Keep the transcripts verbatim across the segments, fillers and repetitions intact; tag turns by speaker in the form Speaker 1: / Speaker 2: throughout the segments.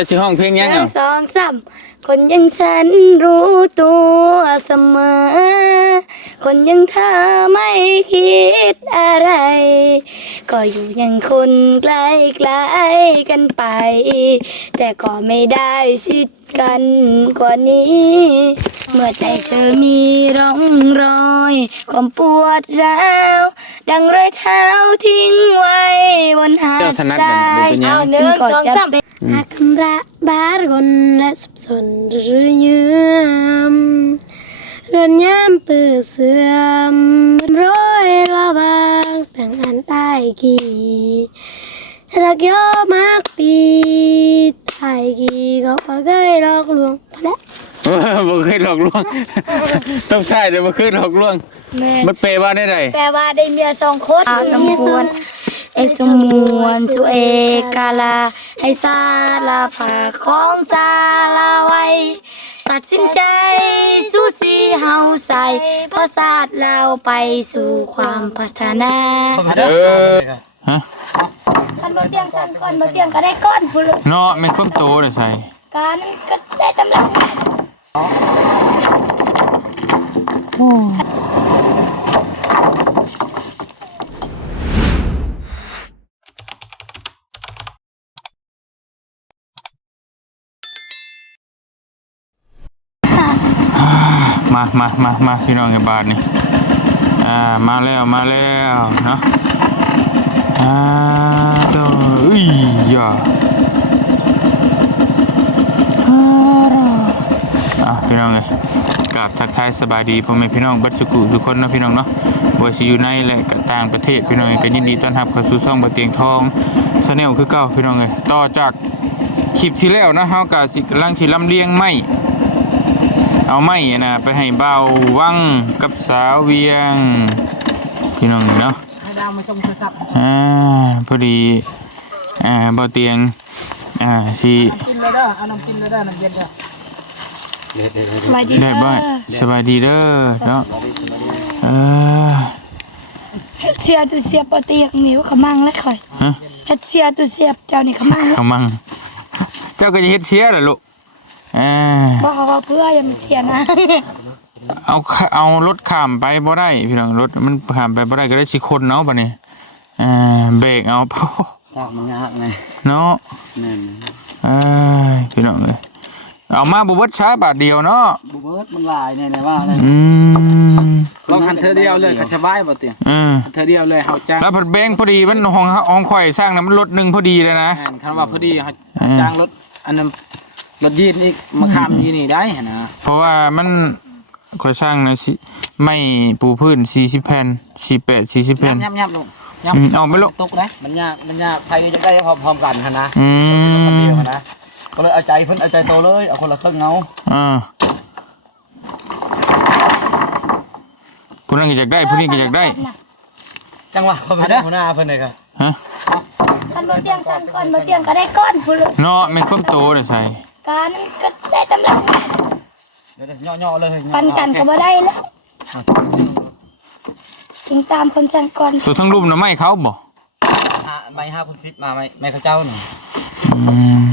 Speaker 1: ชื่อห้องเพลงยัง
Speaker 2: หนึ่งสองสามคนอยังฉันรู้ตัวเสมอคนอยังเธอไม่คิดอะไรก็อยู่อยังคนใกล้ใกล้กันไปแต่ก็ไม่ได้ชิดกันกว่านี้เมื่อใจเธอมีร่องรอยความปวดร้าวดังรอยเท้าทิ้งไว้บนหาดทรายเอาหนึ่งสองสามหากคำระบารกลและสับสนหรือเยือมรอนย้ำเปื้อเสื่อมร้อยละบางแต่งอันใต้กี่รักย่อมากปีไทยกี่ก็บ่เคยหลอกลวงพอแล้ว
Speaker 1: บ่เคยหลอกลวงต้องใช่เดี๋ยวบ่เคยหลอกลวงมันเปว่าได้ได
Speaker 2: แปลว่าได้เมียสองคนสมควรเอกสมควรสุเอกาลาให้ซาลาฝากของซาลาไว้ตัดสินใจสู้สีเฮาใส่เพราะศาสตร์เราไปสู่ความพัฒนา
Speaker 1: เออฮะ
Speaker 2: คันบ่เตียงสั่นก่อนบ่เตียงก็ได้ก้อนพุ่น
Speaker 1: เนาะแม่นความโตได้ใส่
Speaker 2: การก็ได้ตำลัง
Speaker 1: มามามามาพี่น้องกับบาทนี่อ่ามาแล้วมาแล้วเนาะอ่าตัวอุ้ยย่าอ่ะพี่น้องเลยกราบทักทายสบายดีพ่อแม่พี่น้องบัดสุกุทุกคนนะพี่น้องเนาะว่าสิอยู่ในและก็ต่างประเทศพี่น้องก็ยินดีต้อนรับเข้าสู่ช่องบ่เตียงทองชาแนลคือเก่าพี่น้องเลยต่อจากคลิปที่แล้วนะเฮาก็สิกำลังสิลำเลียงไม้เอาไม้นะไปให้เบาวังกับสาวเวียงพี่น้องเนาะให้ดาวมาชมครับอ่าพอดีอ่าบ่เตียงอ่าสิกินเลยเด้อเอาน้ำกินเลยเด้อน้ำเย็นเด้อสบายดีเด้อสบายดีเด้อเนาะเออ
Speaker 2: เสียตุเสียบ่เตียงนิ้วขมังแล้วค่อยเฮ็ดเสียตุเสียเจ้านี่ขมัง
Speaker 1: ขมังเจ้าก็จะเฮ็ดเสียเหรอลูกอ่า
Speaker 2: บ่เขาว่าเพื่ออย่ามันเสียนะ
Speaker 1: เอาเอารถข้ามไปบ่ได้พี่น้องรถมันข้ามไปบ่ได้ก็ได้สิคนเนาะบัดนี้อ่าเบรกเอาพอยากมันยากไงเนาะนั่นเอ้ยพี่น้องเอ้ยเอามาบ่เบิดช้าบาทเดียวเนาะ
Speaker 3: บ่เบิดมันหลายแน่ๆว่าเลย
Speaker 1: อืม
Speaker 3: ลองหันเธอเดียวเลยก็สบายบ่เตียง
Speaker 1: อืม
Speaker 3: เธอเดียวเลยเฮาจ้าง
Speaker 1: แล้วผัดแบงพอดีมันห้องห้องข่อยสร้างน่ะมันรถนึงพอดีเลยนะ
Speaker 3: แม่นคันว่าพอดีเฮาจ้างรถอันนั้นรถยีนอีกมาข้ามนี่นี่ได้นะ
Speaker 1: เพราะว่ามันข่อยสร้างนะไม่ปูพื้นสี่สิบแผ่นสี่สิบแปด สี่สิบแผ่น
Speaker 3: ยับๆๆลูก
Speaker 1: ยับเอาไปลูก
Speaker 3: ตกได้มันยากมันยากใครจะได้พร้อมๆกันหั่นนะ
Speaker 1: อืม
Speaker 3: นะก็เลยเอาใจเพิ่นเอาใจโตเลยเอาคนละครึ่งเงา
Speaker 1: อ่าผู้นั้นก็อยากได้ผู้นี้ก็อยากได้
Speaker 3: จังหวะเขาเป็นหัวหน้าเพิ่นเลยครับ
Speaker 1: ฮะ
Speaker 2: คันบ่เตียงสั่นก่อนบ่เตียงก็ได้ก้อนพุ่น
Speaker 1: เนาะแม่นความโตได้ใส่
Speaker 2: การก็ได้ตำลัง
Speaker 3: เดี๋ยวๆย่อๆเลย
Speaker 2: ปันกันก็บ่ได้แล้วถึงตามคนสั่งก่อน
Speaker 1: ตัวทั้งรูปน่ะไม่เขาบ่
Speaker 3: ห้าใบห้าคูณสิบมาไม่ไม่เขาเจ้านี่
Speaker 1: อืม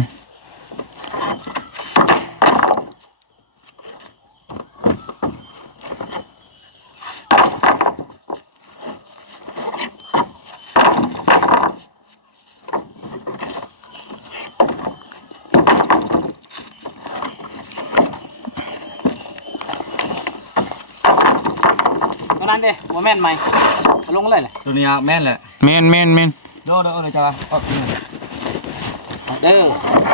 Speaker 3: นั่นเด้บ่แม่นไหมลงเลยแหละตัวนี้แม่นแหละ
Speaker 1: แม่นแม่นแม่น
Speaker 3: โดดเอาเลยจ้ะเด้อ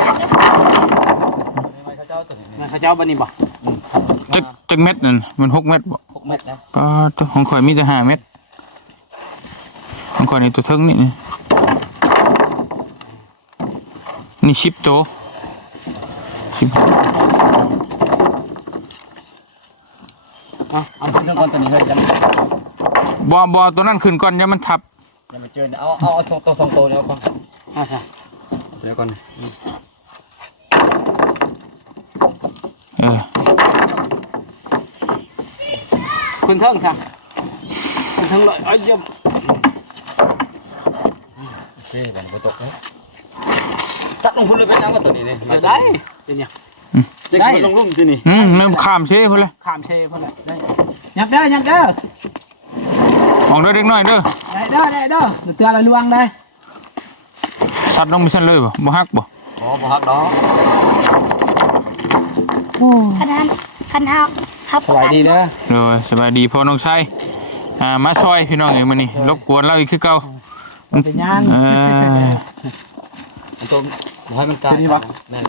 Speaker 3: เขาเจ้าบันนี้บ่
Speaker 1: จักจักเม็ดนั่นมันหกเม็ดบ่
Speaker 3: หกเม็ดนะ
Speaker 1: ก็ตัวของข่อยมีแต่ห้าเม็ดของข่อยนี่ตัวทึ่งนี่นี่สิบโตสิบ
Speaker 3: อ่ะเอาขึ้นก่อนตัวนี้เฮ้ยจัง
Speaker 1: บ่บ่ตัวนั้นขึ้นก่อนอย่ามันทับ
Speaker 3: อย่ามาเจอเอาเอาเอาตัวสองตัวเนี่ยก่อนอ่ะใช่เดี๋ยวก่อน
Speaker 1: เออ
Speaker 3: ขึ้นเทิงครับขึ้นเทิงเลยเอ้ยเยี่ยมโอเคบันบ่ตกแล้ว
Speaker 4: ซัดลงพุ่นเลยเป็นยังว่าตัวนี้นี่
Speaker 3: เดี๋ยวได้เป็นยัง
Speaker 4: จะกินลงลุ่มที่นี่
Speaker 1: อืมมันข้ามเช่พุ่นเลย
Speaker 3: ข้ามเชฟเพิ่นแหละได้ยับเด้อยับเด้อ
Speaker 1: ออกเด้อเด็กน้อยเด้อ
Speaker 3: ได้เด้อได้เด้อเดี๋ยวเตือนอะไรลวงได้
Speaker 1: สัตว์ลงไปซั่นเลยบ่บ่ฮักบ่
Speaker 4: อ๋อบ่ฮักดอก
Speaker 2: คันทันคันทับทับ
Speaker 3: สบายดีเด้อ
Speaker 1: เด้อสบายดีพ่อน้องชายอ่ามาซอยพี่น้องเอ้ยมื้อนี้รบกวนเราอีกคือเก่า
Speaker 3: เป็นยัง
Speaker 1: เออ
Speaker 4: อันตัวบ่ให้มันกลายแม่น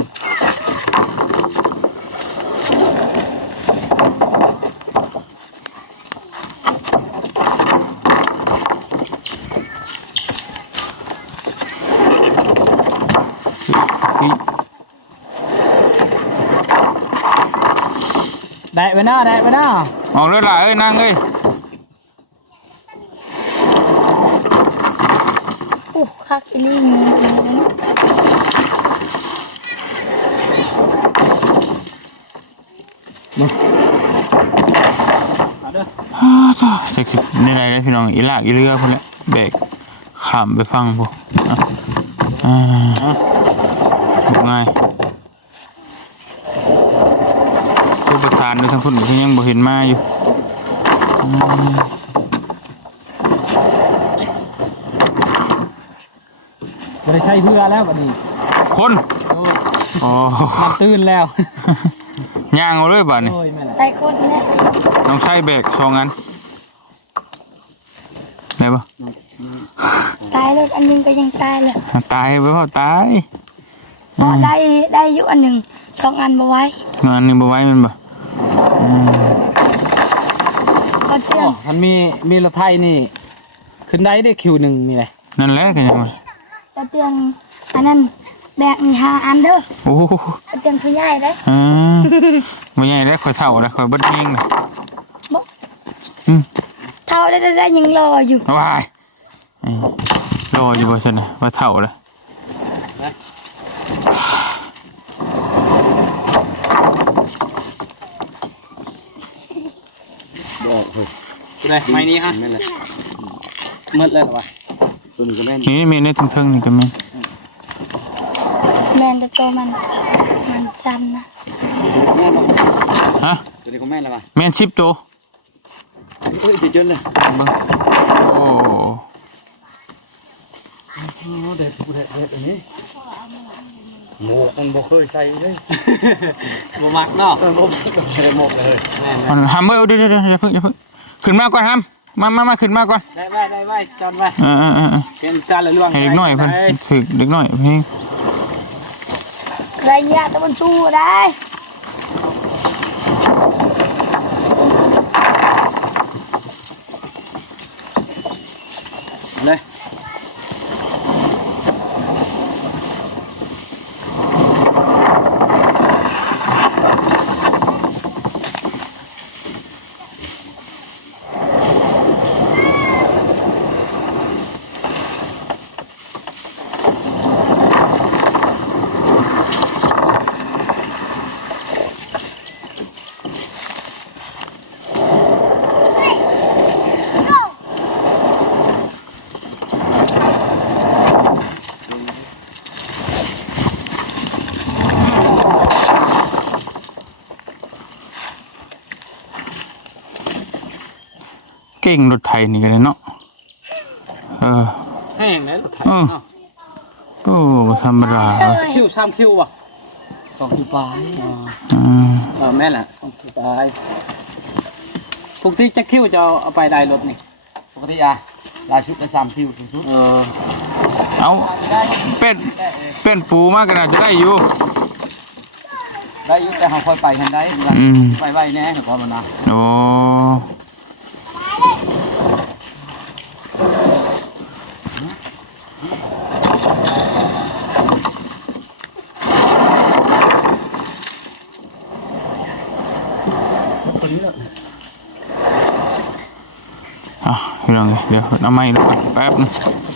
Speaker 3: ได้ไปหน้าได้ไปหน้า
Speaker 1: ออกเลยล่ะเอ้ยนางเอ้ย
Speaker 2: โอ้คักอีนี่งู
Speaker 3: เอาเด้อ
Speaker 1: อ้าวจ้าจักสิในไหนได้พี่น้องอีลากอีเรือพุ่นแหละแบกข้ามไปฟังบ่อ่ะอ่าบ่ง่ายผู้ประธานด้วยทั้งพุ่นก็ยังบ่เห็นมาอยู่อืม
Speaker 3: ไม่ได้ใช้เพื่อแล้ววันนี้
Speaker 1: คน
Speaker 3: โอ้
Speaker 1: โอ้
Speaker 3: มันตื่นแล้ว
Speaker 1: ย่างเอาเลยบัดนี้
Speaker 3: โอ้ยแม่ละ
Speaker 2: ใส่คนเนี่ย
Speaker 1: น้องชายแบกสองอันได้ปะ
Speaker 2: ตายเลยอันหนึงก็ยังตายเลย
Speaker 1: ตายไปเปล่าตาย
Speaker 2: พอได้ได้อยู่อันหนึ่งสองอันมาไว้
Speaker 1: งานนี้บ่ไหว้มันบ่อืม
Speaker 2: ก็เตีย
Speaker 3: โอ้
Speaker 2: ง
Speaker 3: มันมีมีรถไทยนี่ ขึ้นได้ได้คิวหนึ่งนี่เลย
Speaker 1: นั่นแหละกันยังไง
Speaker 2: ก็เตียงอันนั้นแบกมีห้าอันเด้อ
Speaker 1: โอ้โห
Speaker 2: ก็เตียงผู้ใหญ่เลย
Speaker 1: อ่าบ่ใหญ่แล้วข่อยเฒ่าแล้วข่อยเบิดแฮงเลย
Speaker 2: บ่
Speaker 1: อืม
Speaker 2: เท่าได้ได้ยังรออยู่
Speaker 1: ว้ายอืมรออยู่บ่ซั่นน่ะว่าเฒ่าแล้ว
Speaker 4: บอกเฮ้ย
Speaker 3: กูได้ไม้นี้ฮะ
Speaker 4: แม่นแหละ
Speaker 3: มืดเลยเหรอวะ
Speaker 4: ตัวนี้ก็แม่น
Speaker 1: นี่มีในทึงๆนี่ก็มี
Speaker 2: แมนแต่ตัวมันมันสั้นนะ
Speaker 4: แม่นบ่
Speaker 1: ฮะ
Speaker 4: ตัวนี้ก็แม่นแล้วป่ะ
Speaker 1: แม่นสิบโตว
Speaker 4: เฮ้ยติดจนเลย
Speaker 1: เบิ่งโอ้
Speaker 4: โอ้เด็ดเด็ดเด็ดอันนี้หมวกมันบ่เคยใส่เลย
Speaker 3: บ่มักเนาะ
Speaker 4: เออบ่ไม่ได้หมวกเลยแม่น
Speaker 1: มันหำเอ้ยเดี๋ยวๆๆอย่าเพิ่งอย่าเพิ่งขึ้นมาก่อนหำมามามาขึ้นมาก่อน
Speaker 3: ได้ไว้ได้ไว้จอนไว้
Speaker 1: เออๆๆ
Speaker 3: เป็นการละล่วง
Speaker 1: ให้เด็กน้อยเพิ่น
Speaker 3: ได้
Speaker 1: ถึกเด็กน้อยเพิ่น
Speaker 2: ไรเนี่ยแต่มันสู้ได้
Speaker 3: เลย
Speaker 1: เก่งรถไถนี่กันเลยเนาะเออ
Speaker 3: แห้งเลยรถไทย
Speaker 1: เออ
Speaker 3: เนาะ
Speaker 1: โอ้บ่ธรรมดา
Speaker 3: คิวสามคิวว่ะ
Speaker 4: สองคิวปลาย
Speaker 3: อ๋อ
Speaker 1: อืม
Speaker 3: เออแม่นแหละสองคิวตายปกติจะคิวจะเอาไปได้รถนี่
Speaker 4: ปกติอ่ะลายชุดได้สามคิวถึงชุด
Speaker 3: เออ
Speaker 1: เอาเป็นเป็นปูมากก็น่าจะได้อยู่
Speaker 4: ได้อยุแต่เขาค่อยไปทันได้
Speaker 1: อืม
Speaker 4: ไปไว้แน่เฉพาะมันนะ
Speaker 1: โอ้อ่ะพี่น้องเดี๋ยวเอาไม้ลงก่อนแป๊บนึง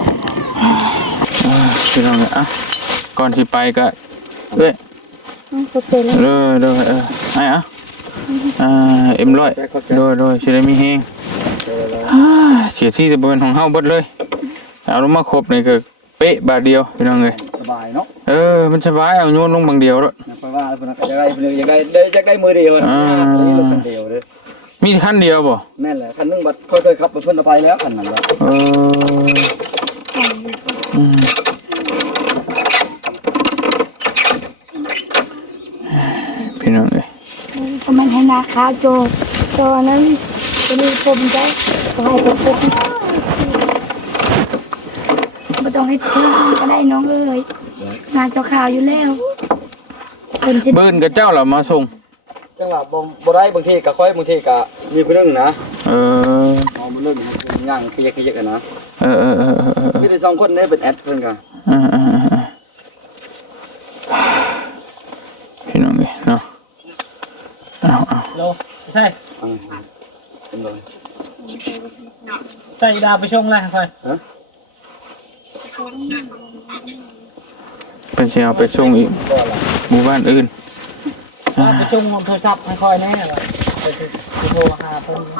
Speaker 1: พี่น้องอ่ะก่อนที่ไปก็เด้อ
Speaker 2: ก็เป็นแล้ว
Speaker 1: เด้อเด้อเออไอ้อ่ะอ่าเอ็มร้อยโดยโดยสิได้มีแฮงอ่าเสียที่แต่บริเวณของเฮาเบิดเลยเอาลงมาครบนี่ก็เป๊ะบาทเดียวพี่น้องเอ้ย
Speaker 4: สบายเนาะ
Speaker 1: เออมันสบายเอาโยนลงบางเดียวแล้ว
Speaker 4: เพราะว่าเพิ่นก็จะได้เพิ่นอยากได้ได้อยากได้มือเดียวนะนี่รถคันเดียวเด้อ
Speaker 1: มีคันเดียวบ่
Speaker 4: แม่นแหละคันนึงบัดค่อยๆขับไปเพิ่นเอาไปแล้วคันนั้นล่ะ
Speaker 1: เอออืมพี่น้องเอ้ย
Speaker 2: ก็มันให้นาคาโจโจนั้นจะมีผมใจก็ให้ผมผมไม่ต้องให้เพื่อนก็ได้น้องเอ้ยงานเจ้าข่าวอยู่แล้วคนจะ
Speaker 1: เบิ้นกับเจ้าเหรอมาส่ง
Speaker 4: จังหวะบ่บ่ได้บางทีก็ค่อยบางทีก็มีผู้นึงนะ
Speaker 1: เออ
Speaker 4: เอาผู้นึงย่างขี้ๆกันนะ
Speaker 1: เออเออเออเออเออ
Speaker 4: มีได้สองคนเนี่ยเป็นแอดเพิ่นก็
Speaker 1: เออเออเออเออพี่น้องเอ้ยเนาะเอาเอา
Speaker 3: โลใช่
Speaker 4: อือเป็นเลย
Speaker 3: ใช่ดาวไปชงแล้วค่อย
Speaker 4: ฮะ
Speaker 1: เป็นเสียเอาไปส่งอีก
Speaker 4: ก็ล่ะ
Speaker 1: หมู่บ้านอื่น
Speaker 3: ว่าไปชงโทรศัพท์ให้ค่อยแน่เลยไปโทรหาเพิ่น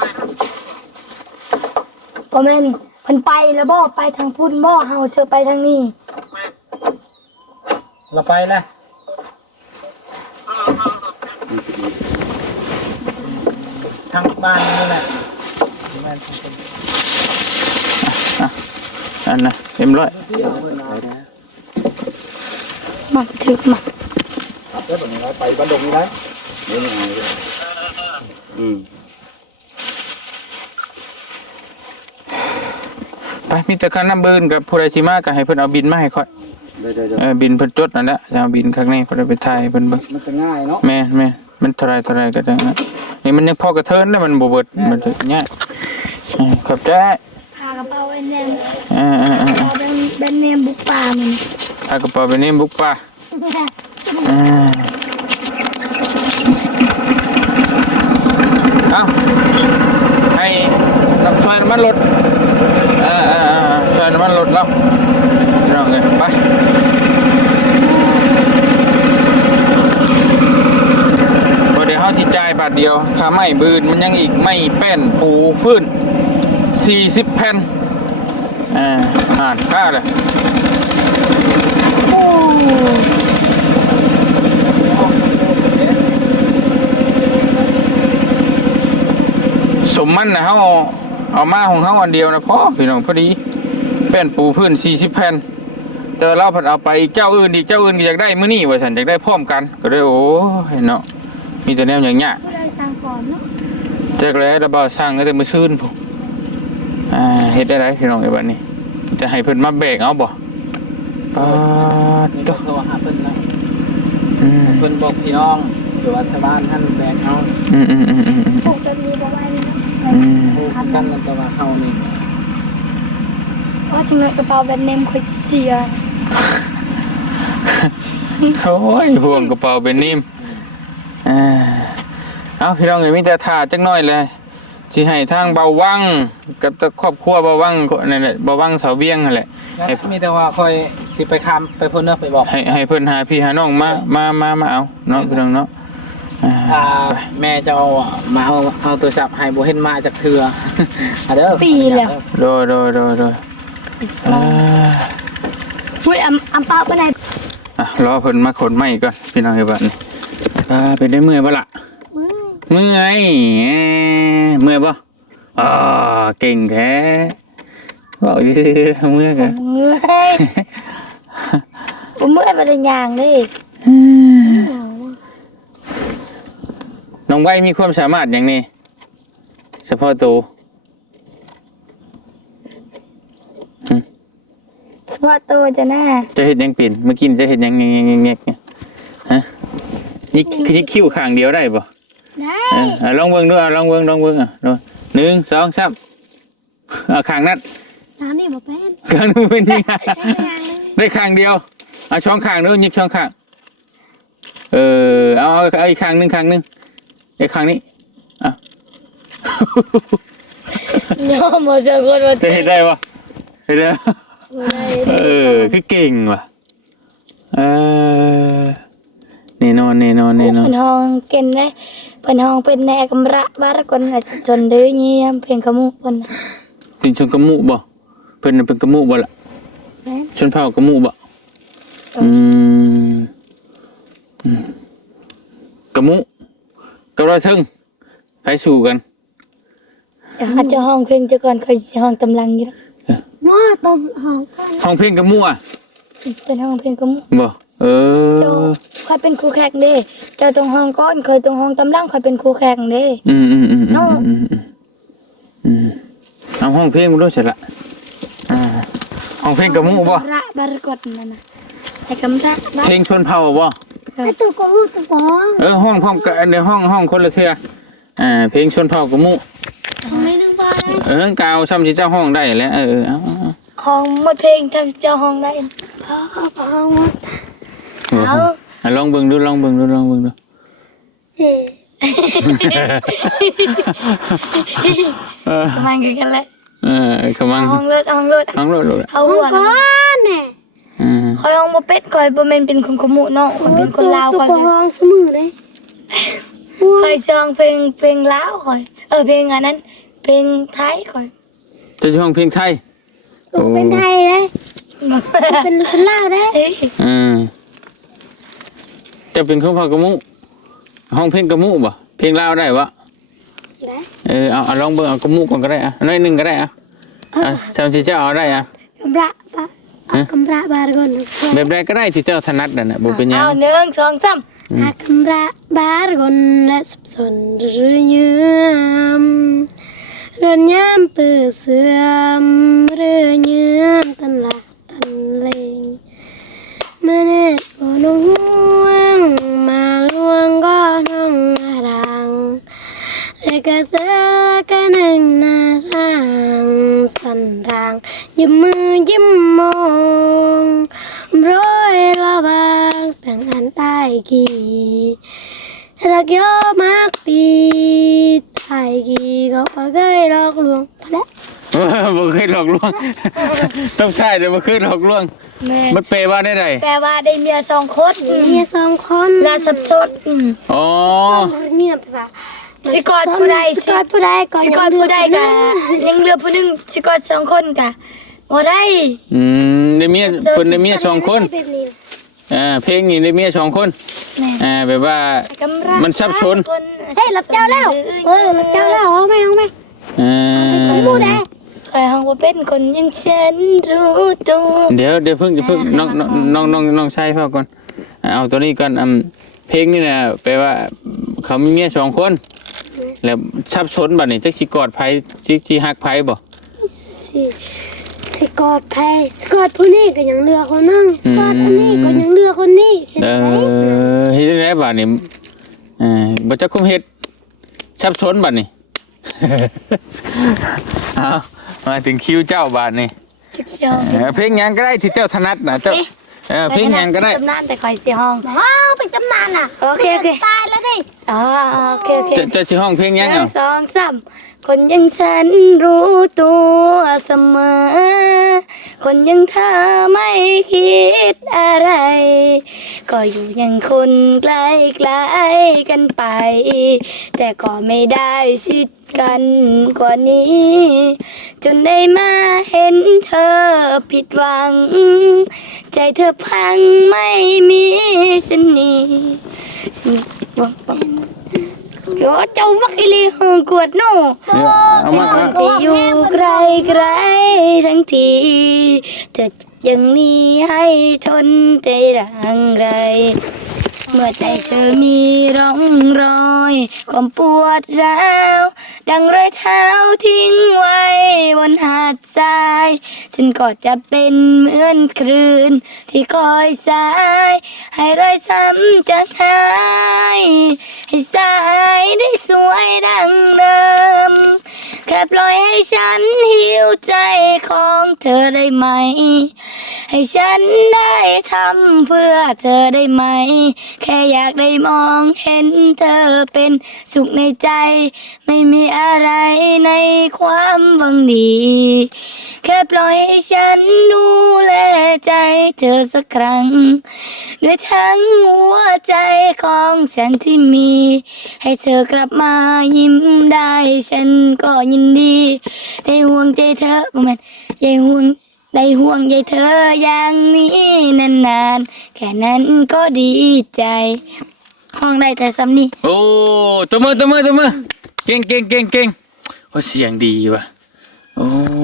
Speaker 2: ก็แม่นเพิ่นไปแล้วบ่ไปทางพุ่นบ่เฮาเชื่อไปทางนี้
Speaker 3: เราไปแล้วทางบ้านนี่แหละบ้านทางคน
Speaker 1: อันน่ะเต็มร้อย
Speaker 2: มาถึกมา
Speaker 4: ครับแล้วแบบนี้ไปบ้านดงนี่นะนี่นี่อืม
Speaker 1: ไปมีแต่การนำเบิ้นกับผู้ใดสิมาก็ให้เพิ่นเอาบินมาให้ค่อย
Speaker 4: ได้ได้
Speaker 1: เออบินเพิ่นจดนั่นแหละจะเอาบินข้างในเพิ่นเอาไปถ่ายให้เพิ่นเบิ่ง
Speaker 4: มันจะง่ายเนาะ
Speaker 1: แม่แม่มันเท่าไรเท่าไรก็ได้นะนี่มันยังพอกระเทินแล้วมันบ่เบิดมันจะเงี้ยเออขอบใจ
Speaker 2: พากระเป๋าไอ้แนม
Speaker 1: เออเออเออ
Speaker 2: เอาเป็นเป็นเนมบุกป่ามัน
Speaker 1: เอากระเป๋าไปนี่บุกป่าเออเอาให้น้ำช่วยน้ำมันรถเออเออเออช่วยน้ำมันรถแล้วพี่น้องเอ้ยไปบ่ได้เฮาสิจ่ายบาทเดียวค่าไม้บืนมันยังอีกไม้แป้นปูพื้นสี่สิบแผ่นอ่าอ่านค่าเลย
Speaker 2: โอ้
Speaker 1: สมมันนะเฮาเอามาของเฮาอันเดียวนะพ่อพี่น้องพอดีแป้นปูพื้นสี่สิบแผ่นแต่เราเพิ่นเอาไปเจ้าอื่นอีกเจ้าอื่นก็อยากได้มื้อนี้ว่าซั่นอยากได้พร้อมกันก็เลยโอ้ยเนาะมีแต่แนวอย่างเงี้ย
Speaker 2: ผู้ใดสั่งก่อนเนาะ
Speaker 1: จักแล้วระบ่สร้างก็แต่มื้อซื่นพุ่นอ่าเฮ็ดได้ไรพี่น้องไอ้บัดนี้ จะให้เพิ่นมาแบกเอาบ่ปาด
Speaker 3: นี่
Speaker 1: ต
Speaker 3: ก็โทรหาเพิ่นนะ
Speaker 1: อืม
Speaker 3: เพิ่นบอกพี่น้องอยู่ว่าชาวบ้านท่านแบกเอา
Speaker 1: อืมอืมอืมอืม
Speaker 2: ปลูกจะมีบ่ไหวนี่เนาะ
Speaker 1: อืม
Speaker 3: พูดกันแล้วแต่ว่าเฮานี่
Speaker 2: ว่าถึงกระเป๋าแบรนด์เนมค่อยสิเสีย
Speaker 1: โอ้ยห่วงกระเป๋าเป็นนิ่มอ่าเอาพี่น้องเอ้ยมีแต่ถาดจักหน่อยเลยสิให้ทางเบาวังกับตะครอบครัวเบาวังนั่นแหละเบาวังเสาเวียงนั่นแหละให้
Speaker 3: มีแต่ว่าค่อยสิไปคำไปเพิ่นเนาะไปบอก
Speaker 1: ให้ให้เพิ่นหาพี่หาน้องมามามามาเอาเนาะพี่น้องเนาะอ่า
Speaker 3: ถ้าแม่จะเอามาเอาเอาโทรศัพท์ให้บ่เห็นมาจากเทื่อ อ่ะเด้อ
Speaker 2: ปีแล้ว
Speaker 1: โดยโดยโดยโดย
Speaker 2: ปีสอ
Speaker 1: อ่าง
Speaker 2: หุ้ยอำอำเปาไปไหน
Speaker 1: อ่ะรอเพิ่นมาขนไม้ก่อนพี่น้องเอ้ยบัดนี้อ่าเป็นได้เมื่อยบ่ล่ะ เมื่อยแหมเมื่อยบ่อ๋อเก่งแท้บอกดิเมื่อยกัน
Speaker 2: เมื่อยผมเมื่อยมาได้ยางเลย
Speaker 1: น้องไว้มีความสามารถอย่างนี้เฉพาะตัว
Speaker 2: สปอร์ตตัวจะหน้า
Speaker 1: จะเห็นยังเปลี่ยนเมื่อกี้จะเห็นยังเงี้ยเงี้ยเงี้ยฮะนี่คือคิ้วข้างเดียวได้ป่ะ
Speaker 2: ได้
Speaker 1: อ่ะลองเบิ่งดูอ่ะลองเบิ่งลองเบิ่งอ่ะดูหนึ่งสองสามเอาข้างนั้น
Speaker 2: น้ำนี่บ่เป็น
Speaker 1: ข้างนู้นเป็นยังไงได้ข้างเดียวเอาช่องข้างด้วยยิบช่องข้างเออเอาเอาอีกข้างหนึ่งข้างหนึ่งไอ้ข้างนี้อ่ะ
Speaker 2: โยมบ่เจอคนบ่
Speaker 1: จะเห็นได้ปะเห็นได้
Speaker 2: ได้
Speaker 1: เออคือเก่งว่ะเออแน่นอนแน่นอนแน่นอน
Speaker 2: เพิ่นห้องเก่นได้เพิ่นห้องเป็นแนกำระบารคนน่ะจนเด้อเยี่ยมเพียงกะมุเพิ่นน่ะ
Speaker 1: เป็นชนกระมูบ่เพิ่นน่ะเป็นกระมูบ่ล่ะ
Speaker 2: แม่น
Speaker 1: ชนเผ่ากระมูบ่อืมอืมกระมุกับเราทึงไปสู่กัน
Speaker 2: อาจจะห้องเพลงจะก่อนค่อยสิห้องตำลังอยู่
Speaker 5: มาตัวห้องกัน
Speaker 1: ห้องเพลงกระมุอ่ะ
Speaker 2: เป็นห้องเพลงก็มุ
Speaker 1: บ่เอ
Speaker 2: เจ้า
Speaker 1: อ
Speaker 2: ค่อยเป็นครูแขกเด้เจ้าตรงห้องก้อนค่อยตรงห้องตำลังค่อยเป็นครูแขกเด้
Speaker 1: อืมอืมอืมอืมอืมอืมเอาห้องเพลงมาด้วยเสร็จละอ่าห้องเพลงกระมุบ่
Speaker 2: ระบารกดนั่นน่ะให้กำระบา
Speaker 1: เพลงชนเผ่าบ่
Speaker 5: ไอ้ตัวก็รู้ตัวก็
Speaker 1: เออห้องห้องในห้องห้องคนละเทื่ออ่าเพลงชนเผ่ากระมุ
Speaker 5: ไม่นึกว่าได้
Speaker 1: เออกาวซ้ำที่เจ้าห้องได้แหล้วเออเอาเอา
Speaker 2: ห้องหมดเพลงทางเจ้าห้องได้เอาเอาหมด
Speaker 1: เอาเอาลองเบิ่งดูลองเบิ่งดูลองเบิ่งดู
Speaker 2: เฮ้ย
Speaker 1: เออ
Speaker 2: มันคือกันแหละ
Speaker 1: เออกำลัง
Speaker 2: ห้องเลิศห้องเลิศ
Speaker 1: ห้องรถรถ
Speaker 2: เอา
Speaker 5: ห้
Speaker 2: หั
Speaker 5: อง
Speaker 2: ว
Speaker 5: ก้อนเนี่ย
Speaker 1: อืม
Speaker 2: คอยห้องบ่เป็ดคอยบ่แม่นเป็นคนขมุเนาะคอยเป็นคนลาว
Speaker 5: ตัว
Speaker 2: คอย
Speaker 5: ก็ห้องสมือเลย
Speaker 2: คอยซองเพลงเพลงลาวคอยเออเพลงอันนั้นเพลงไทยคอย
Speaker 1: จะช่องเพลงไทย
Speaker 5: ตัวเป็นไทยเลยเป็นเป็นลาวได้
Speaker 2: เฮ้ย
Speaker 1: อืมจะเป็นของพ่อกระมุห้องเพลงกระมุบ่เพลงลาวได้บ่
Speaker 5: ได้
Speaker 1: เออเอาเอาลองเบิ่งเอากระมุก่อนก็ได้อ่ะน้อยหนึงก็ได้อ่ะอ่ะซ้ำที่เจ้าเอาได้อ่ะ
Speaker 5: กำระปะกำระบารก่อน
Speaker 1: แบบใดก็ได้ที่เจ้าถนัดนั่นน่ะบ่เป็นหยัง
Speaker 2: เอาหนึ่งสองสาม
Speaker 5: อากำระบารก่อนและสับสนหรือเยืมเรือนยามเปื้อเสื่อมหรือเยืมตันละตันเลงมาเน็ดโอนห่วงมาลวงก็น้องรังและก็เสือก็นั่งหน้าทางสันทางยิ้มมือยิ้มมองโรยละบางแต่งอันใต้กี่รักยอมากปีไทยกี่ก็บ่เคยหลอกลวงพอแล้ว
Speaker 1: เออบ่เคยหลอกลวง ต้องใช่เด้อบ่เคยหลอกลวง
Speaker 2: แม่
Speaker 1: มันเปลว่าได้ได
Speaker 2: แปลว่าได้เมียสองคน
Speaker 5: มีสองคน
Speaker 2: ลาสับสนอืม
Speaker 1: อ๋อ
Speaker 5: เงียบไปป่ะ
Speaker 2: สิกอดผู้ใด
Speaker 5: สิกอดผู้ใดก่อน
Speaker 2: สิกอดผู้ใดกะยังเหลือผู้หนึงสิกอดสองคนกะบ่ได้
Speaker 1: อืมได้เมียเพิ่นได้เมียสองคน
Speaker 5: แบบนี้
Speaker 1: อ่าเพลงนี้ได้เมียสองคน
Speaker 2: แม่
Speaker 1: อ่าแบบว่า
Speaker 2: กำลัง
Speaker 1: มันสับสน
Speaker 5: เฮ้ยรับเจ้าแล้วเออรับเจ้าแล้วเอาไหมเอาไหม
Speaker 1: อ่า
Speaker 5: ผู้ใด
Speaker 2: คอยห้องว่าเป็นคนอยังฉันรู้ตัว
Speaker 1: เดี๋ยวเดี๋ยวเพิ่งจะเพิ่งน้องน้องน้องน้องน้องชายพ่อก่อนเอาตัวนี้ก่อนอืมเพลงนี่น่ะแปลว่าเขามีเมียสองคน แล้วสับสนบัดนี้จักสิกอดไผสิสิฮักไผบ่
Speaker 5: สิสิกอดแพ้สิกอดผู้นี้ก็ยังเหลือคนนึงสิกอดผู้นี้ก็ยังเหลือคนนี้เสีย
Speaker 1: เอ
Speaker 5: ไหม
Speaker 1: อเฮ็ดได้ไดบัดนี้เอ่าบ่จักคุมเฮ็ดสับสนบัดนี้ เอามาถึงคิวเจ้าบาดนี้
Speaker 2: จิกเชียว
Speaker 1: เออเพลงหยังก็ได้ที่เจ้าถนัดน่ะเจ้าเออเพลงหยังก็ได้
Speaker 2: ตำนานแต่คอยเสียห้อง
Speaker 5: ว้าวเป็นตำนานอ่ะ
Speaker 2: โอเคโอเค
Speaker 5: ตายแล้วดิ
Speaker 2: อ๋อโอเคโอเค
Speaker 1: จะจะสิห้องเพลงหยัง
Speaker 2: หนึ่
Speaker 1: อ่ะ
Speaker 2: งสองสามคนอยังฉันรู้ตัวเสมอ คนอยังเธอไม่คิดอะไร ก็อยู่อยังคนใกล้ใกล้ๆกันไป แต่ก็ไม่ได้ชิดกันกว่านี้ จนได้มาเห็นเธอผิดหวัง ใจเธอพังไม่มีฉันนี่ฉันหวังปังโอ้เจ้าวักอิลีหงกวดโน่
Speaker 1: เดี๋ยวเอา
Speaker 2: เป็น
Speaker 1: มา
Speaker 2: คน
Speaker 1: เอา
Speaker 2: ที่อยู่ไกลไกลๆทั้งทีเธอยังมีให้ทนใจรังไร เมื่อใจเธอมีร่องรอยความปวดร้าวดังรอยเท้าทิ้งไว้บนหาดทรายฉันก็จะเป็นเหมือนคลื่นที่คอยสาย ให้รอยซ้ำจางหายให้สายได้สวยดังเดิมแค่ปล่อยให้ฉันหิวใจของเธอได้ไหม ให้ฉันได้ทำเพื่อเธอได้ไหม แค่อยากได้มองเห็นเธอเป็นสุขในใจ ไม่มีอะไรในความหวังดี แค่ปล่อยให้ฉันดูแลใจเธอสักครั้ง ด้วยทั้งหัวใจของฉันที่มี ให้เธอกลับมายิ้มได้ฉันก็ยินดี ได้ห่วงใจเธอโมเมนต์ใจห่วงได้ห่วงใยเธออย่างนี้นานๆแค่นั้นก็ดีใจห้องได้แต่ซ้ำนี่
Speaker 1: โอ้ตัวมือตัวมือตัวมือเก่งเก่งเก่งเก่งโอ้เสียงดีว่ะโอ้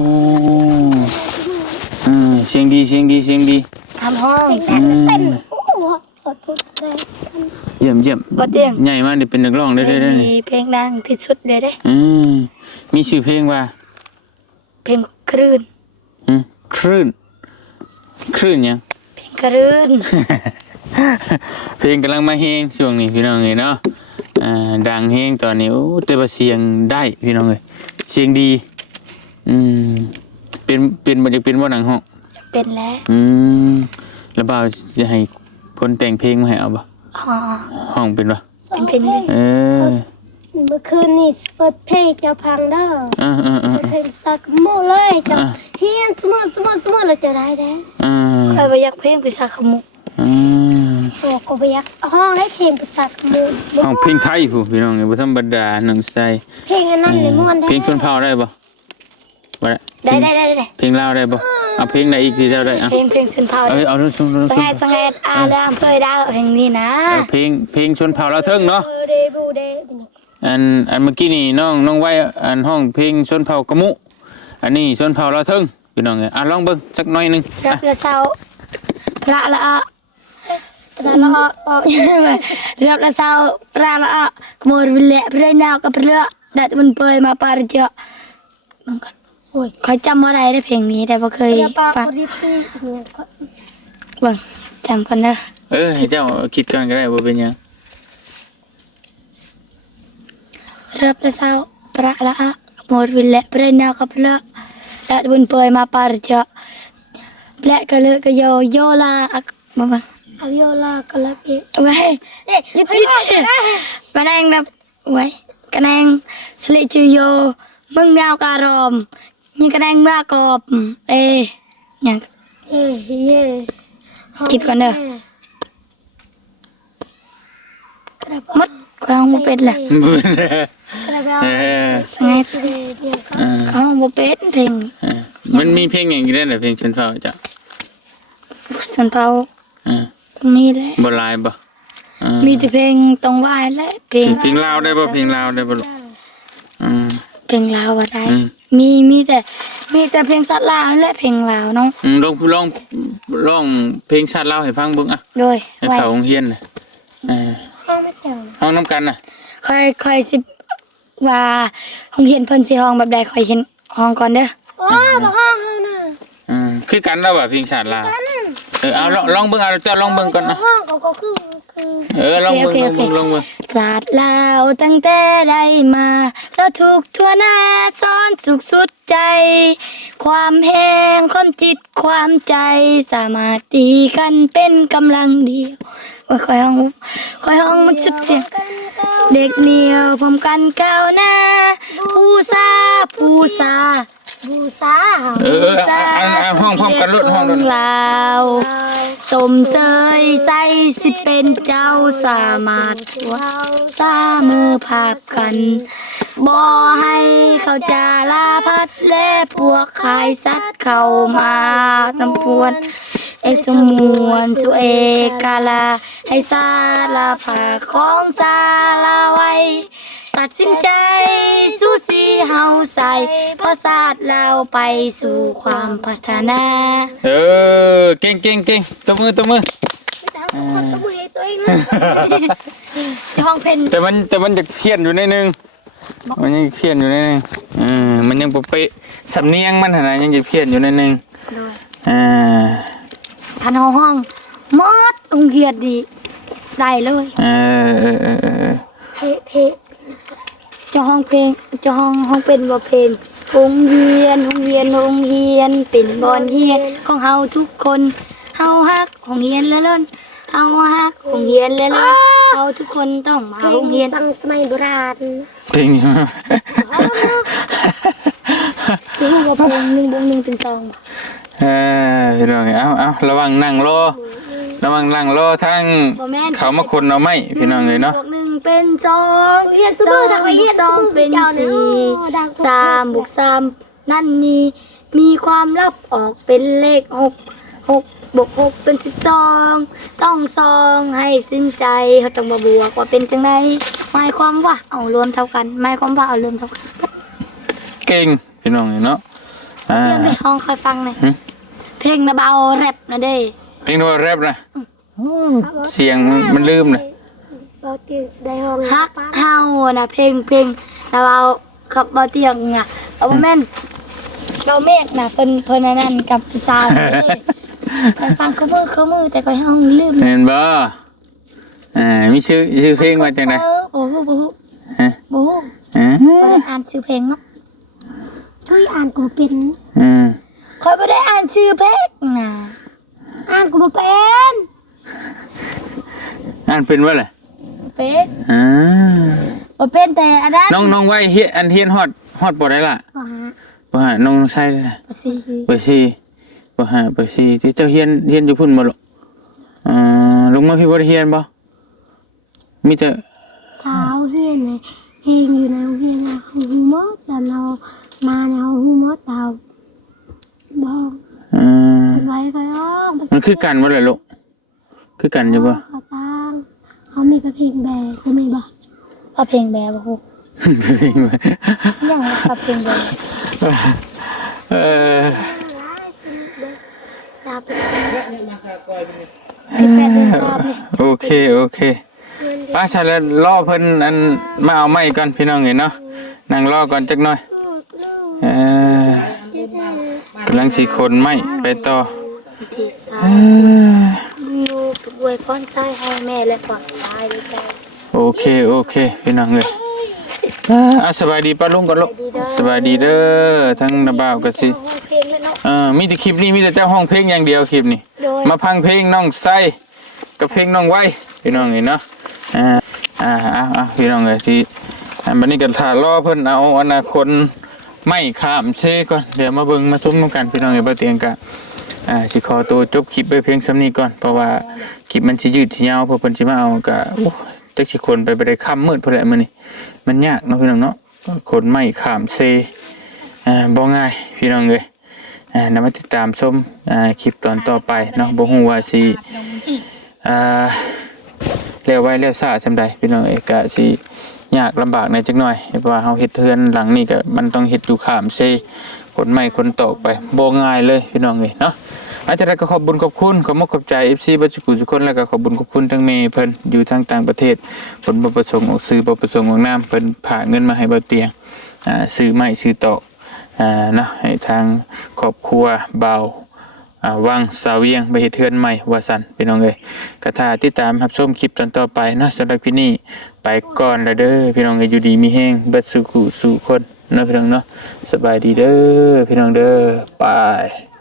Speaker 1: อืมเสียงดีเสียงดีเสียงดี
Speaker 2: ทำห้อง
Speaker 1: อืม
Speaker 5: โอ้โหอดพูดได้
Speaker 1: เยี่ยมเยี่ยม
Speaker 2: บ่เตียง
Speaker 1: ใหญ่มากนี่เป็นนักร้องได้
Speaker 2: เพล
Speaker 1: ได้
Speaker 2: ง
Speaker 1: ได้
Speaker 2: นี้เพลงดังที่สุดเลยเด้
Speaker 1: อืมมีชื่อเพลงว่า
Speaker 2: เพลงคลื่น
Speaker 1: อืมคลื่นคลื่นยัง
Speaker 2: เพลงคลื่น
Speaker 1: เพลงกำลังมาเฮงช่วงนี้พี่น้องเอ้ยเนาะอ่าดังเฮงตอนนี้โอ้แต่ว่าเสียงได้พี่น้องเอ้ยเสียงดีอืมเป็นเป็นบ่จะเป็นบ่หนังห้อง
Speaker 2: เป็นแล้ว
Speaker 1: อืมแล้วบ่าวจะให้คนแต่งเพลงมาให้เอาบ่
Speaker 2: อ๋อ
Speaker 1: ห้องเป็นบ่
Speaker 2: เป็นเพลงเลย
Speaker 1: เออ
Speaker 5: เมื่อคืนนี่เปิดเพลงเจ้าพังเด้อ
Speaker 1: อ่าอ่าอ่า
Speaker 5: เปิดเพลงสักโมเลยเจ้าเฮียนสมอสมอสมอแล้วจะได้แด้
Speaker 1: อ่า
Speaker 2: เคยไปยักเพลงไปสักขมุก
Speaker 1: อืม
Speaker 5: โอ้ก็ไปยักห้องได้เพลงภาษาขมู
Speaker 1: ห้องเพลงไทยผู้พี่น้องเอ้ยบ่ธรรมดาหนังใส่
Speaker 5: เพลงอันนั้นเลยม่วนได้
Speaker 1: เพลงชนเผ่าได้บ่บ่ได้
Speaker 2: ได้ได้ได้ได้
Speaker 1: เพลงลาวได้บ่เอาเพลงไหนอีกที่เจ้าได้อ่ะ
Speaker 2: เพลงเพลงชนเผ่า
Speaker 1: เอ้ยเอาเรื่องชน
Speaker 2: สังเกตสังเกตอาดามเพื่อดาวเพลงนี้นะ
Speaker 1: เออเพลงเพลงชนเผ่าลาวเทิงเนาะ
Speaker 5: เออเดบูเด
Speaker 1: อันอันเมื่อกี้นี่น้องน้องไว้อันห้องเพลงชนเผ่ากะมุอันนี้ชนเผ่าลาวเทิงพี่น้องเอ้ยอ่ะลองเบิ่งสักหน่อยหนึง
Speaker 2: รั
Speaker 1: อ่ะ
Speaker 2: บละเศร้าระละอะ
Speaker 5: แล้วก็ออก
Speaker 2: รับละเศร้าระละอะขโมยวิเละเพลงดาวกับเพลงได้มันเปยมาปาริจามันก็โอ้ยคอยจำอะไรได้เพลงนี้แต่บ่เคย
Speaker 5: อย่าปาก
Speaker 2: ฟัง
Speaker 5: รีบรีบเนี่ยก็
Speaker 2: เบิ่งจำกันเด้อ
Speaker 1: เออให้เจ้าคิดก่อนก็ได้บ่เป็นหยัง
Speaker 2: รับละเศร้าระละอะขโมยวิเละเพลงดาวกับเพลงได้มันเปยมาปาริจาแปลกะเลกะโยโยลาอักมาบัง
Speaker 5: เอาโยลาก็ลักเอ
Speaker 2: ไว้
Speaker 5: เอ๊ะ
Speaker 2: หยุดหยุดมาแดงนะไว้กระแดงสลิจูโยมึงดาวการอมยิงกระแดงเมื่อกอบเอยัง
Speaker 5: เฮ้เย่
Speaker 2: คิดก่อนเด้อมัดความบ่เป็นล่ะ
Speaker 5: กระเบา
Speaker 1: เออ
Speaker 2: สงาย
Speaker 5: สิเนี่ยก็
Speaker 1: เออ
Speaker 2: ความบ่เป็นเพลง
Speaker 1: เออมันมีเพลงอย่างนี้ได้เหรอเพลงชนเผ่าจ้ะ
Speaker 2: สันเผา
Speaker 1: เออ
Speaker 2: มีแหละ
Speaker 1: บ่หลายบ่เออ
Speaker 2: มีแต่เพลงตรงวายและเพลง
Speaker 1: เพลงลาวได้บ่เพลงลาวได้บ่ลูกอืม
Speaker 2: เพลงลาวว่าได้
Speaker 1: อืม
Speaker 2: มีมีแต่มีแต่เพลงสัตว์ลาวและเพลงลาวเนาะ
Speaker 1: อืมลองลองลองเพลงชาติลาวให้ฟังเบิ่งอ่ะ
Speaker 2: โดย
Speaker 1: ให้
Speaker 2: ไว้
Speaker 1: เขาโรงเรียนน่ะเออ
Speaker 5: ห้องไม่เจอ
Speaker 1: ห้องน้ำกันน่ะ
Speaker 2: ค่อยค่อยสิว่าห้องเห็นเพิ่นสิห้องแบบใดค่อยเห็นห้องก่อนเด้อ
Speaker 5: อ๋อบ่ห้องห้องน่ะ
Speaker 1: อืมคือกันแล้วว่ะเพลงชาติลาวเออเอาลองลองเบิ่งเอาเจ้าลองเบิ่งก่อนนะ
Speaker 5: ห้องก็ก็คือคือ
Speaker 1: เออลองเบิ่งลองเบิ่งลองเบิ่ง
Speaker 2: ศาสตร์ลาวตั้งแต่ได้มาแล้วถูกทั่วหน้าซ้อนสุขสุดใจ ความแห้งความจิตความใจสามารถตีกันเป็นกำลังเดียวว่าค่อยห้องค่อยห้องมันสุดเสียงเด็กเหนียวพร้อมกันก้าวหน้าผู้ซาผู้ซา
Speaker 5: บูซา
Speaker 1: เออเอออ่ะอ่ะอ่ะห้องพร้อมกันรถห้อง
Speaker 2: ข
Speaker 1: ร
Speaker 2: อ
Speaker 1: ถ
Speaker 2: งลาวสมเสยใส่สิเป็นเจ้าสามารถสวดสามือภาพกันบ่ให้เขาจาลาพัดและพวกขายสัตว์เข้ามาตำปวนเอกสมวนสุเอกาลาให้ซาลาภาของซาลาไว้ ตัดสินใจสู้สีเฮาใส่เพราะศาสตร์เราไปสู่ความพัฒนา
Speaker 1: เออเก่งเก่งเก่งตบมือตบมือ
Speaker 5: ต้องมือตัวเองนะ
Speaker 2: ที่ห้องเพน
Speaker 1: แต่มันแต่มันจะเขียนอยู่ในหนึงมันยังเขียนอยู่ในหนึงอืมมันยังบ่เป๊ะสำเนียงมันหั่นน่ะยังจะเขียนอยู่ในหนึงอ่า
Speaker 2: ทันห้องห้องมอดองเกียดดีได้เลย
Speaker 1: เออเออเออเออ
Speaker 2: เพเพเจ้าห้องเพลงเจ้าห้องห้องเป็นบ่เพลงโรงเรียนโรงเรียนโรงเรียนเป็นบอนเฮียนของเฮาทุกคนเฮาฮักโรงเรียนและล้นเฮาฮักโรงเรียนและล้นเฮาทุกคนต้องมาโรงเรียน
Speaker 5: ตั้งสมัยโบราณ
Speaker 1: เพลงนี้มา
Speaker 2: ซื้อหัวเพลงหนึ่งบวกหนึ่งเป็นสอง
Speaker 1: เออพี่น้องเอาเอาระวังนั่งรอระวังนั่งรอทางเขามาคนเอาไม้พี่น้องเลยเนาะ
Speaker 2: บวกหนึ่งเป็นสองสองบวกสองเป็นสี่สามบวกสามนั่นนี่มีความลับออกเป็นเลขหกหกบวกหกเป็นสิบสองต้องซองให้สิ้นใจเขาต้องมาบวกว่าเป็นจังไดหมายความว่าเอารวมเท่ากันหมายความว่าเอารวมเท่ากัน
Speaker 1: เก่งพี่น้องเนาะอ่า
Speaker 2: เรื่องในห้องคอยฟังหน่อยเพลงนะเบาแรปนะเด้
Speaker 1: เพลงโนแรปนะเสียงมันลืมนะ
Speaker 5: บ่เก่งได้ห้อง
Speaker 2: ฮักเฮานะเพลงเพลงนะเบาขับเบาเตียงน่ะเอาแม่นเบาเมฆน่ะเพิ่นเพิ่นอันนั่นกับพี่สาวนี่คอยฟังเขามือเขามือแต่คอยห้องลืม
Speaker 1: เห็นบ่อ่ามีชื่อชื่อเพลงว่าจังได๋
Speaker 2: เออโอ้โหโอ้โห
Speaker 1: ฮะ
Speaker 2: โอ้โห
Speaker 1: อ่า
Speaker 2: บ่ได้อ่านชื่อเพลงเนาะ
Speaker 5: เฮ้ยอ่านกูเป็น
Speaker 1: อืม
Speaker 2: คอยบ่ได้อ่านชื่อเพลงน่ะ
Speaker 5: อ่านกูบ่เป็น
Speaker 1: อ่านเป็นว่าล่ะ
Speaker 2: เป็น
Speaker 1: อ่า
Speaker 2: บ่เป็นแต่อันนั้น
Speaker 1: น้องน้องไว้เฮียอันเฮียนฮอดฮอดบ่ได้ล่ะ
Speaker 5: บ่หา
Speaker 1: บ่หาน้องใช่ล่ะ
Speaker 2: บ่สิ
Speaker 1: เบอร์สี่บ่หาเบอร์สี่ที่เจ้าเฮียนเฮียนอยู่พุ่นบ่ลูกอ่าลงมาพี่บ่ได้เฮียนบ่มีแต่
Speaker 5: เท้าเฮียนเลยเพลงอยู่ในเฮียนนะฮู้หมดแต่เรามาในห้องฮู้หมดเท้าบ่
Speaker 1: อ่า
Speaker 5: ไว้ก็ยอก
Speaker 1: มันคือกันบ่ล่ะลูกคือกันอยู่บ่
Speaker 5: เขาตั้งเขามีเพลงแบกก็มีบ่
Speaker 2: เอาเพลงแบบบ่ฮู้ยังบ่ครับเพลงแบบ
Speaker 1: เออ
Speaker 5: ตาเป็น
Speaker 2: สิบแปดเดือนรอบนี่
Speaker 1: โอเคโอเคป้าฉันแล้วรอเพิ่นอันมาเอาไม้ก่อนพี่น้องเห็นเนาะนั่งรอก่อนจักหน่อยเออกำลังสิขนไม้ไปต่อ
Speaker 2: ที่สา
Speaker 1: เอ
Speaker 2: ม
Speaker 1: อ
Speaker 2: ลูกอวยพรใจให้แม่และปลอดภัยด้วยกัน
Speaker 1: โอเคโอเคพี่น้องเอ้ยอ่าอ่ะสบายดีป้าลุงก่อนลูกสบายดีเด้อทั้งนาบ่าวก็สิ
Speaker 2: ห้องเพลงแล้วเนาะ
Speaker 1: เออมีแต่คลิปนี้มีแต่เจ้าห้องเพลงอย่างเดียวคลิปนี้
Speaker 2: โดย
Speaker 1: มาพังเพลงน้องไส้กับเพลงน้องไว้พี่น้องเห็นเนาะอ่าอ่าอ่าอ่าพี่น้องเอ้ยที่อันบัดนี้ก็ถ้ารอเพิ่นเอาอนาคตไม่ข้ามเซก่อนเดี๋ยวมาเบิ่งมาชมกันพี่น้องเอ้ยบ่เตียงกะอ่าสิขอตัวจบคลิปไว้เพียงส่ำนี้ก่อนเพราะว่าคลิปมันสิยืดสิยาวเพราะเพิ่นสิมาเอาก็โอ้จักสิคนไปบ่ได้ค่ำมืดพุ่นแหละมื้อนี้มันยากเนาะพี่น้องเนาะคนไม่ข้ามเซอ่าบ่ง่ายพี่น้องเอ้ย อ่านำมาติดตามชมอ่าคลิปตอนต่อไปเนาะบ่ฮู้ว่าสิอ่าเร็วไว้เร็วช้าซำใดพี่น้องเอ้ยก็สิยากลำบากในจักหน่อยเพราะว่าเฮาเฮ็ดเทือนหลังนี้ก็มันต้องเฮ็ดอยู่ข้ามเซคนไม้คนตอกไปบ่ง่ายเลยพี่น้องเอ้ยเนาะอาจารย์ก็ขอบคุญขอบคุณขอบมกขอบใจ เอฟ ซี บัดสุขุทุกคนแล้วก็ขอบคุญขอบคุณทั้งเมย์เพิ่นอยู่ทางต่างประเทศผลบ่ประสงค์ออกซื้อบ่ประสงค์ออกนามเพิ่นฝากเงินมาให้บ่เตียงอ่าซื้อไม้ซื้อตอก อ่าเนาะให้ทางครอบครัวเบาอ่าวังสาวเวียงไปเฮ็ดเทือนใหม่ว่าซั่นพี่น้องเอ้ยกระทาติดตามรับชมคลิปตอนต่อไปเนาะสำหรับคลิปนี้ไปก่อนแล้วเด้อพี่น้องเอ้ยอยู่ดีมีแฮงเบิดสุขุสู่คนเนาะพี่น้องเนาะสบายดีเด้อพี่น้องเด้อบาย